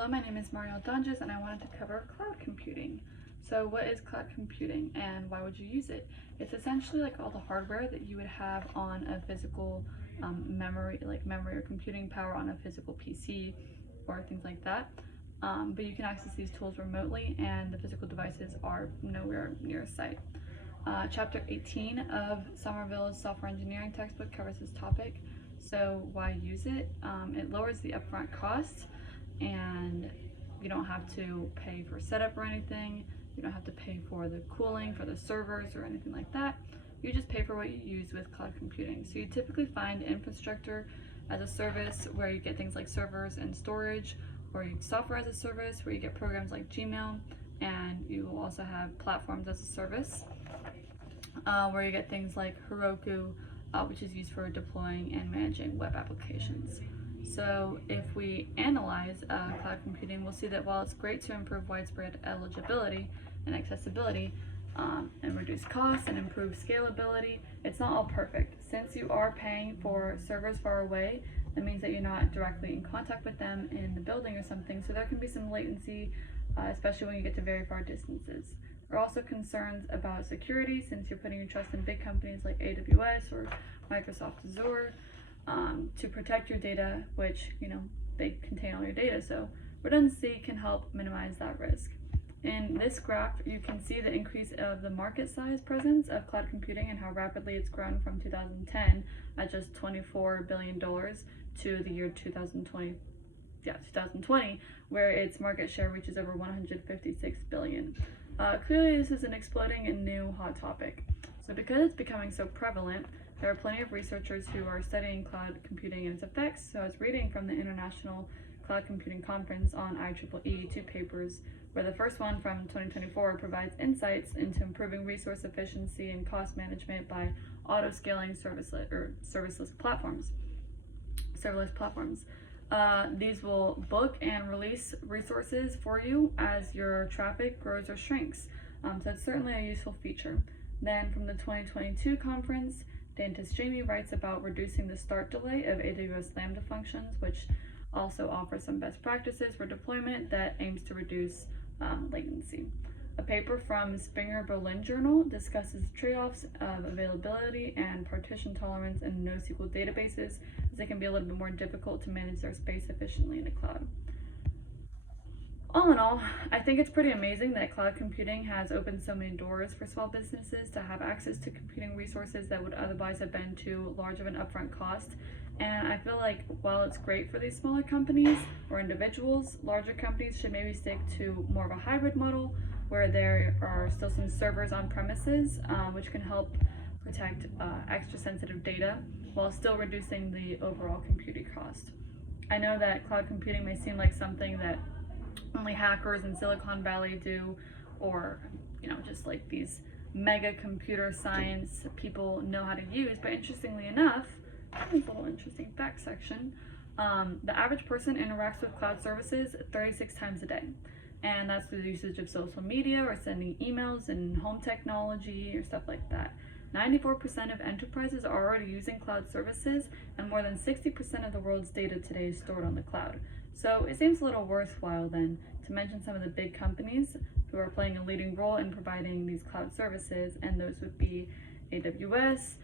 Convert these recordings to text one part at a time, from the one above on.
Hello, my name is Marielle Doenges and I wanted to cover cloud computing. So what is cloud computing and why would you use it? It's essentially like all the hardware that you would have on a physical memory or computing power on a physical PC or things like that. But you can access these tools remotely and the physical devices are nowhere near site. Chapter 18 of Somerville's software engineering textbook covers this topic. So why use it? It lowers the upfront cost and you don't have to pay for setup or anything. You don't have to pay for the cooling for the servers or anything like that. You just pay for what you use with cloud computing. So you typically find infrastructure as a service where you get things like servers and storage, or software as a service where you get programs like Gmail, and you will also have platforms as a service where you get things like Heroku, which is used for deploying and managing web applications. So if we analyze cloud computing, we'll see that while it's great to improve widespread eligibility and accessibility and reduce costs and improve scalability, it's not all perfect. Since you are paying for servers far away, that means that you're not directly in contact with them in the building or something, so there can be some latency, especially when you get to very far distances. There are also concerns about security since you're putting your trust in big companies like AWS or Microsoft Azure to protect your data, which, they contain all your data. So redundancy can help minimize that risk. In this graph, you can see the increase of the market size presence of cloud computing and how rapidly it's grown from 2010 at just $24 billion to the year 2020, where its market share reaches over 156 billion. Clearly, this is an exploding and new hot topic. So because it's becoming so prevalent, there are plenty of researchers who are studying cloud computing and its effects. So I was reading from the International Cloud Computing Conference on IEEE 2 papers, where the first one from 2024 provides insights into improving resource efficiency and cost management by auto-scaling serverless platforms. These will book and release resources for you as your traffic grows or shrinks. So it's certainly a useful feature. Then from the 2022 conference, Dentist Jamie writes about reducing the start delay of AWS Lambda functions, which also offers some best practices for deployment that aims to reduce latency. A paper from Springer Berlin Journal discusses trade-offs of availability and partition tolerance in NoSQL databases, as they can be a little bit more difficult to manage their space efficiently in the cloud. All in all, I think it's pretty amazing that cloud computing has opened so many doors for small businesses to have access to computing resources that would otherwise have been too large of an upfront cost. And I feel like while it's great for these smaller companies or individuals, larger companies should maybe stick to more of a hybrid model where there are still some servers on premises, which can help protect extra sensitive data while still reducing the overall computing cost. I know that cloud computing may seem like something that only hackers in Silicon Valley do, or just like these mega computer science people know how to use, but interestingly enough, there's a little interesting fact section. The average person interacts with cloud services 36 times a day, and that's through the usage of social media or sending emails and home technology or stuff like that. 94% of enterprises are already using cloud services, and more than 60% of the world's data today is stored on the cloud. So it seems a little worthwhile then to mention some of the big companies who are playing a leading role in providing these cloud services, and those would be AWS,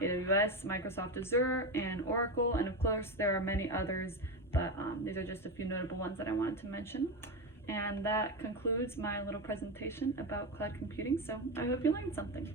Microsoft Azure, and Oracle, and of course there are many others, but these are just a few notable ones that I wanted to mention. And that concludes my little presentation about cloud computing, so I hope you learned something.